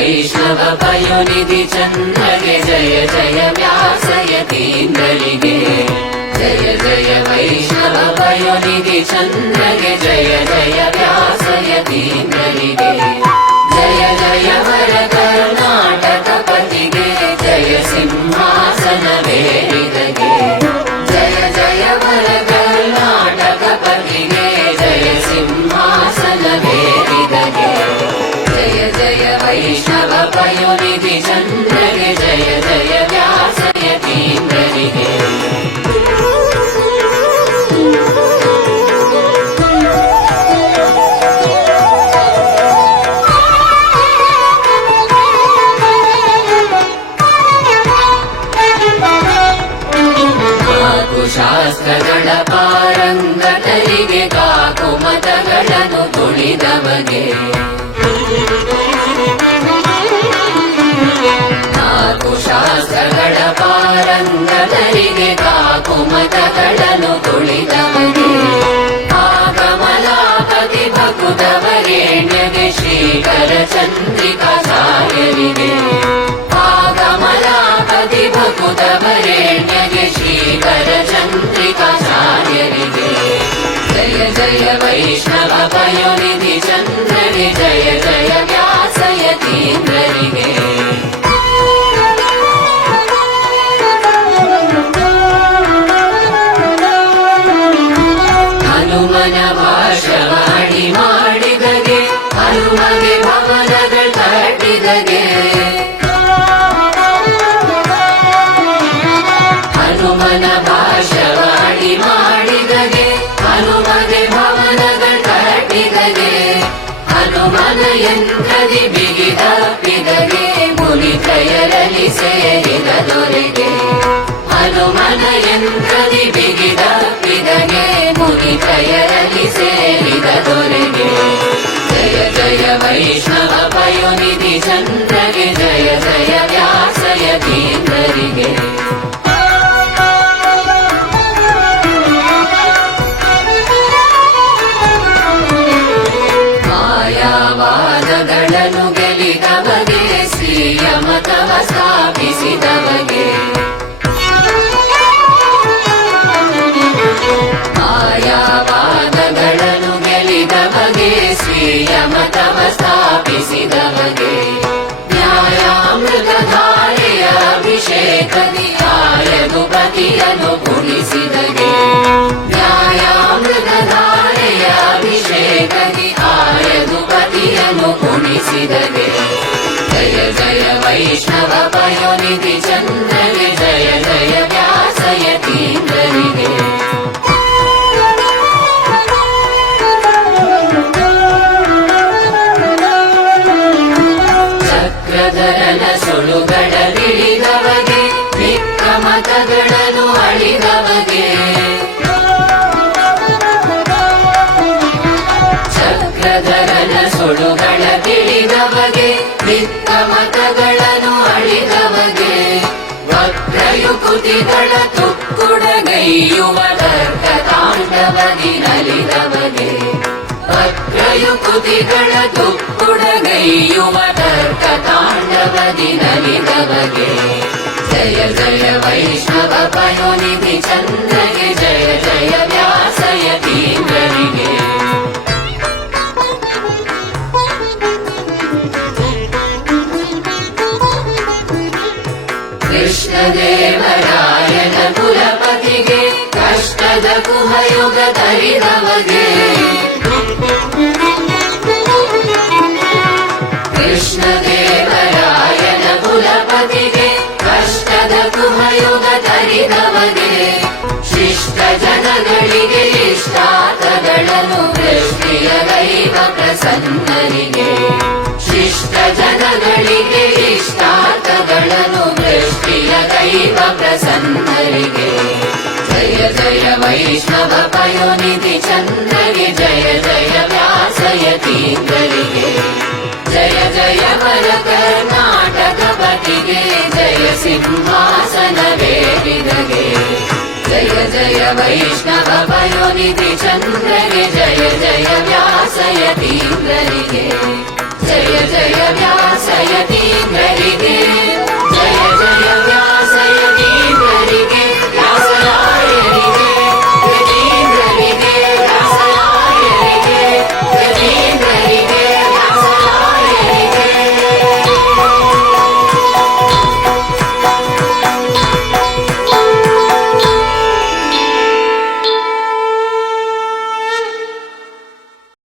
ವೈಷ್ಣವ ಪಯೋನಿಧಿ ಚಂದ್ರಗೆ ಜಯ ಜಯ ವ್ಯಾಸಯತೀಂದ್ರರಿಗೆ ಜಯ ಜಯ ವೈಷ್ಣವ ಪಯೋನಿಧಿ ಚಂದ್ರಗೆ ಜಯ ಜಯ ವ್ಯಾಸಯತೀಂದ್ರರಿಗೆ ಜಯ ಜಯ ವರ ಕರ್ನಾಟಕ ಪತಿಗೆ ಜಯ ಸಿಂಹಾಸನ ವೇರಿದಗೆ ಜಯ ಜಯ ವರ ಕರ್ನಾಟಕ ಪತಿಗೆ ಜಯ ಸಿಂಹಾಸನ ವೇರಿದಗೆ ಜಯ ಜಯ ವೈಷ್ಣವ ಪಯೋನಿಧಿ ಚಂದ್ರಗೆ ಜಯ ಜಯ ವ್ಯಾಸಯತೀಂದ್ರರಿಗೆ ಶಾಸ್ತ್ರಗಳ ಪಾರಂಗತರಿಗೆ ಕಾಕು ಮತಗಳನ್ನು ತುಳಿದವಗೆ ನಾಲ್ಕು ಶಾಸ್ತ್ರಗಳ ಪಾರಂಗತರಿಗೆ ಕಾಕು ಮತಗಳನ್ನು ತುಳಿದವಗೆ ಆಗಮಲಾಪತಿ ಭಕುತವರೇಣ್ಯಗೆ ಶ್ರೀಕರ ಚಂದ್ರಿಕಾಚಾರ್ಯರಿಗೆ ಆಗಮಲಾಪತಿ ಭಕುತವರೇಣ್ಯಗೆ ಶ್ರೀಕರ ಚಂದ್ರಿಕಾಚಾರ್ಯರಿಗೆ ಜಯ ಜಯ ವೈಷ್ಣವ ಪಯೋನಿಧಿ ಚಂದ್ರಗೆ ಜಯ ಜಯ ವ್ಯಾಸಯತೀಂದ್ರರಿಗೆ ಹನುಮನ ಭಾಷವಾಣಿ ಮಾಡಿದಗೆ ಹನುಮಗೆ ಭವನಗಳು ಕಟ್ಟಿದಗೆ ಹನುಮನ ಭಾಷವಾಣಿ ಮಾಡಿದಗೆ ಹನುಮಗೆ ಭವನಗಳು ಕಟ್ಟಿದಗೆ ಹನುಮನ ಯಂತ್ರದಿ ಬಿಗಿದಪ್ಪಿದಗೆ ಮುನಿತ್ರಯರಲ್ಲಿ ಸೇರಿದ ದೊರೆಗೆ ಹನುಮನ ಯಂತ್ರದಿ ಬಿಗಿದಪ್ಪಿದಗೆ ಮುನಿತ್ರಯರಲ್ಲಿ ಸೇರಿದ ದೊರೆಗೆ ಜಯ ಜಯ ವೈಷ್ಣವ ಪಯೋನಿಧಿ ಚಂದ್ರಗೆ ಜಯ ಜಯ ವ್ಯಾಸಯತೀಂದ್ರರಿಗೆ ಮಾಯಾವಾದಗಳನ್ನು ಗೆಲಿದವಗೆ ಶ್ರೀಯ ಮತವ ಸ್ಥಾಪಿಸಿದವಗೆ ಮಾಯಾವಾದಗಳನ್ನು ಗೆಲಿದವಗೆ ಶ್ರೀಯ ಮತವ ಸ್ಥಾಪಿಸಿದವಗೆ ನ್ಯಾಯಾಮೃತಧಾರೆಯ ಅಭಿಷೇಕದಿ ಆಯದು ಪತಿಯನ್ನು ಕುಣಿಸಿದಗೆ ನ್ಯಾಯಾಮೃತಧಾರೆಯ ಅಭಿಷೇಕದಿ ಆಯದು ಪತಿಯನ್ನು ಕುಣಿಸಿದಗೆ ಜಯ ಜಯ ವೈಷ್ಣವ ಪಯೋನಿಧಿ ಚಂದ್ರಗೆ ಜಯ ಜಯ ವ್ಯಾಸಯತೀಂದ್ರರಿಗೆ ಚಕ್ರಧರನ ಸುಳುಗಳಲ್ಲಿಳಿದವಗೆ ವಿಕ್ರಮತಗಳನ್ನು ಅಳಿದವಗೆ ಚಕ್ರಧರನ ಸುಳುಗಳ ತಿಳಿದವಗೆ ವಿಕ್ರಮತಗಳನ್ನು ಅಳಿದವಗೆ ವಕ್ರಯುಕುತಿಗಳ ತುಕ್ಕುಡಗೈಯುವ ತರ್ಕ ತಾಂಡವದಿ ನಲಿದವಗೆ ವಕ್ರಯುಕುತಿಗಳ ತುಕ್ಕುಡಗೈಯುವ ತರ್ಕ ತಾಂಡವದಿ ನಲಿದವಗೆ ಜಯ ಜಯ ವೈಷ್ಣವ ಪಯೋನಿಧಿ ಚಂದ್ರಗೆ ಜಯ ಜಯ ವ್ಯಾಸಯತೀಂದ್ರರಿಗೆ ಕೃಷ್ಣದೇವರಾಯನ ಕುಲಪತಿಗೆ ಕಷ್ಟದ ಕುಹಯುಗ ತರಿದವಗೆ ಕೃಷ್ಣದೇವರಾಯನ ಕುಲಪತಿಗೆ ಕಷ್ಟದ ಕುಹಯುಗ ತರಿದವಗೆ ಶಿಷ್ಟ ಜನಗಳಿಗೆ ಇಷ್ಟಾರ್ಥಗಳನ್ನು ವೃಷ್ಟಿಯ ದೈವ ಪ್ರಸನ್ನರಿಗೆ ಶಿಷ್ಟ ಜನಗಳಿಗೆ ಇಷ್ಟಾರ್ಥಗಳನ್ನು ವೃಷ್ಟಿಯ ದೈವ ಪ್ರಸನ್ನರಿಗೆ ಜಯ ಜಯ ವೈಷ್ಣವ ಪಯೋನಿಧಿ ಚಂದ್ರಗೆ ಜಯ ಜಯ ವ್ಯಾಸಯತೀಂದ್ರರಿಗೆ ಜಯ ಜಯ ವರ ಕರ್ನಾಟಕ ಪತಿಗೆ ಜಯ ಸಿಂಹಾಸನ ವೇರಿದಗೆ ಜಯ ಜಯ ವೈಷ್ಣವ ಪಯೋನಿಧಿ ಚಂದ್ರಗೆ ಜಯ ಜಯ ವ್ಯಾಸಯ